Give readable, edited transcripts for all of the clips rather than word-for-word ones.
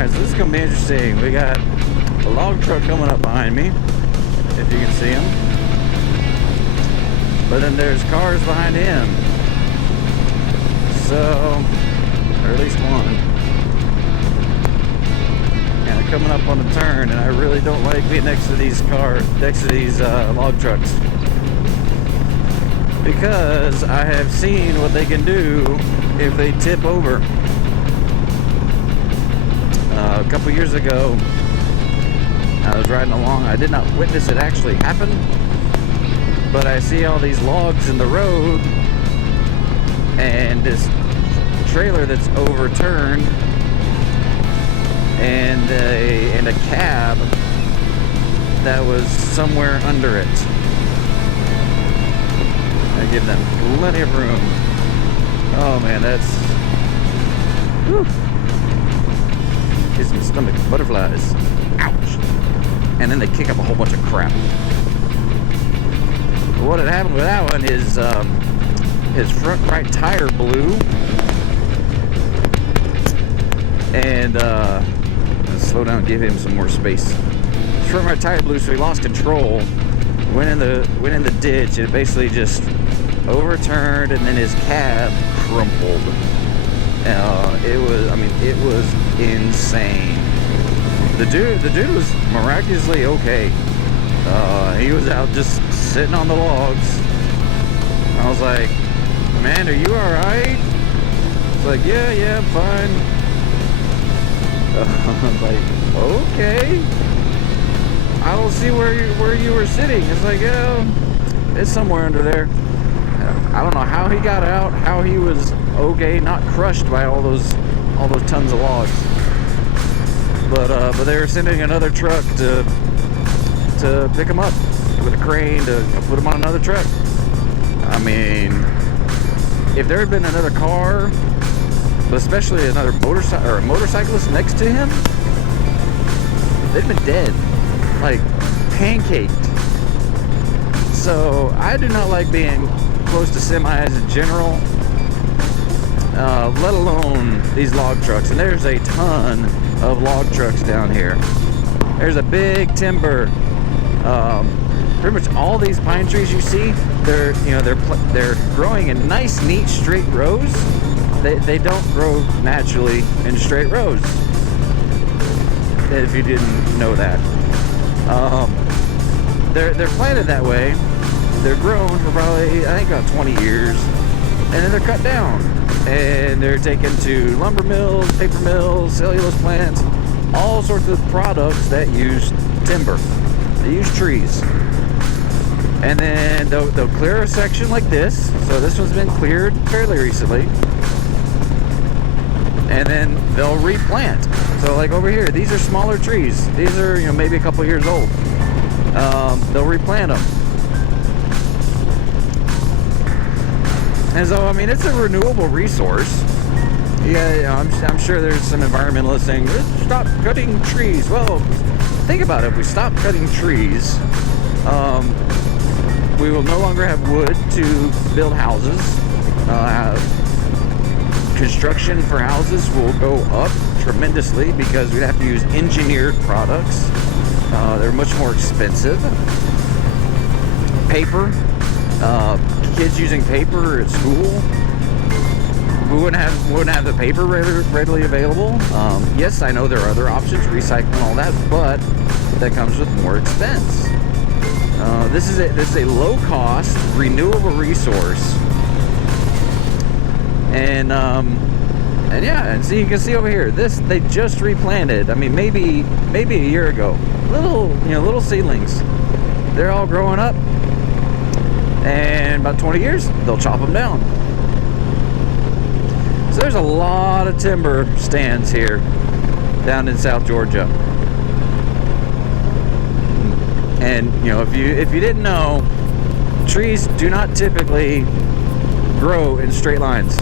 Alright, so this is going to be interesting. We got a log truck coming up behind me, if you can see him. But then there's cars behind him. So, or at least one. And they're coming up on a turn, and I really don't like being next to these log trucks. Because I have seen what they can do if they tip over. A couple years ago, I was riding along. I did not witness it actually happen, but I see all these logs in the road and this trailer that's overturned and a cab that was somewhere under it. I give them plenty of room. Oh man, that's whew. Gives me stomach butterflies. Ouch. And then they kick up a whole bunch of crap. What had happened with that one is his front right tire blew, and let's slow down and give him some more space. His front right tire blew, so he lost control, went in the ditch, and it basically just overturned, and then his cab crumpled. It was insane. The dude was miraculously okay. He was out just sitting on the logs. I was like, man, are you alright? He's like, yeah, I'm fine. I'm like, okay. I don't see where you were sitting. It's like, yeah, it's somewhere under there. I don't know how he got out, how he was okay, not crushed by all those tons of logs. But they were sending another truck to pick him up with a crane to put him on another truck. I mean, if there had been another car, but especially another motorcyclist next to him, they'd been dead, like pancaked. So I do not like being close to semis in general, let alone these log trucks. And there's a ton of log trucks down here. There's a big timber. Pretty much all these pine trees you see, they're growing in nice, neat, straight rows. They don't grow naturally in straight rows. If you didn't know that, they're planted that way. They're grown for probably, I think, about 20 years, and then they're cut down, and they're taken to lumber mills, paper mills, cellulose plants, all sorts of products that use timber. They use trees. And then they'll clear a section like this. So this one's been cleared fairly recently. And then they'll replant. So like over here, these are smaller trees. These are, maybe a couple years old. They'll replant them. And so, I mean, it's a renewable resource. Yeah, I'm sure there's some environmentalists saying, stop cutting trees. Well, think about it. If we stop cutting trees, we will no longer have wood to build houses. Construction for houses will go up tremendously because we'd have to use engineered products. They're much more expensive. Paper. Kids using paper at school. We wouldn't have the paper readily available. Yes, I know there are other options, recycling, all that, but that comes with more expense. This is a low-cost, renewable resource, and yeah, and so you can see over here, this they just replanted. I mean, maybe a year ago. Little seedlings. They're all growing up, and about 20 years, they'll chop them down. So there's a lot of timber stands here down in South Georgia. And if you didn't know, trees do not typically grow in straight lines.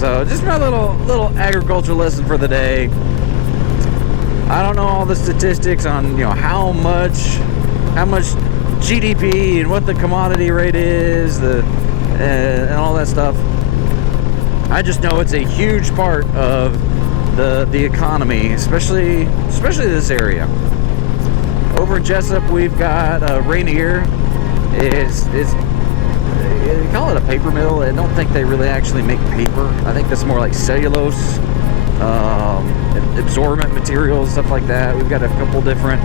So just my little agriculture lesson for the day. I don't know all the statistics on how much GDP and what the commodity rate is, and all that stuff. I just know it's a huge part of the economy, especially this area. Over in Jessup, we've got Rainier. It's they call it a paper mill. I don't think they really actually make paper. I think that's more like cellulose, absorbent materials, stuff like that. We've got a couple different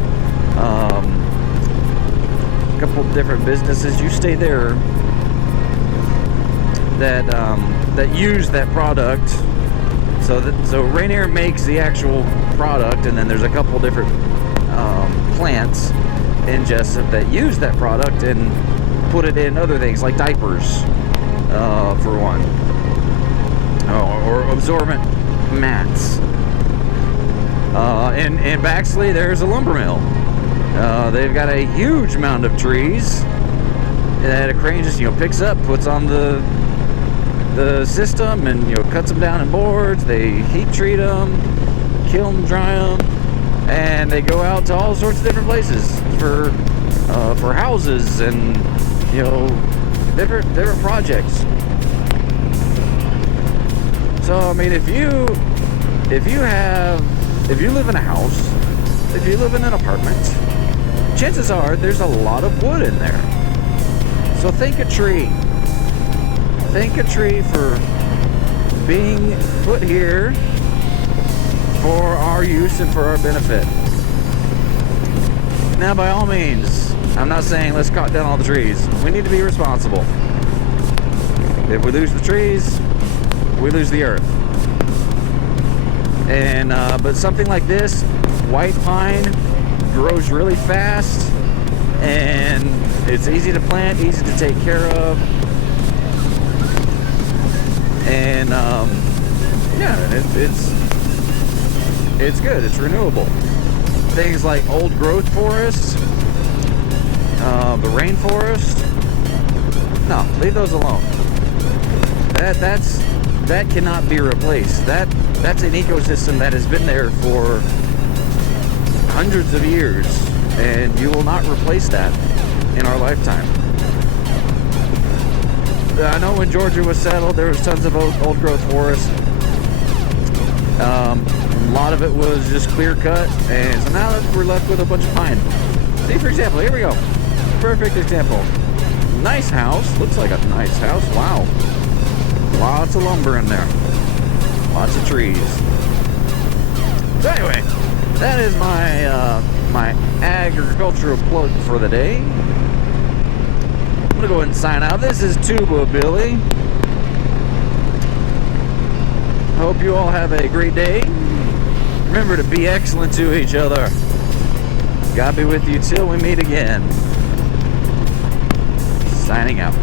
businesses. You stay there that use that product. So Rainier makes the actual product, and then there's a couple different plants in Jessup that use that product and put it in other things like diapers, for one, or absorbent mats. In Baxley, there's a lumber mill. They've got a huge amount of trees that a crane just picks up, puts on the system, and cuts them down in boards. They heat treat them, kill them, dry them, and they go out to all sorts of different places for houses and different projects. So I mean, if you live in a house, if you live in an apartment, chances are there's a lot of wood in there. So think a tree. Think a tree for being put here for our use and for our benefit. Now, by all means, I'm not saying let's cut down all the trees. We need to be responsible. If we lose the trees, we lose the earth. And but something like this, white pine, grows really fast, and it's easy to plant, easy to take care of, and it's good. It's renewable. Things like old growth forests, the rainforest, no, leave those alone. That cannot be replaced. That's an ecosystem that has been there for hundreds of years, and you will not replace that in our lifetime. I know when Georgia was settled, there was tons of old growth forest. A lot of it was just clear cut, and so now we're left with a bunch of pine. See, for example, here we go. Perfect example. Nice house. Looks like a nice house. Wow. Lots of lumber in there. Lots of trees. So anyway, that is my agricultural plug for the day. I'm gonna go ahead and sign out. This is Tuba Billy. Hope you all have a great day. Remember to be excellent to each other. God be with you till we meet again. Signing out.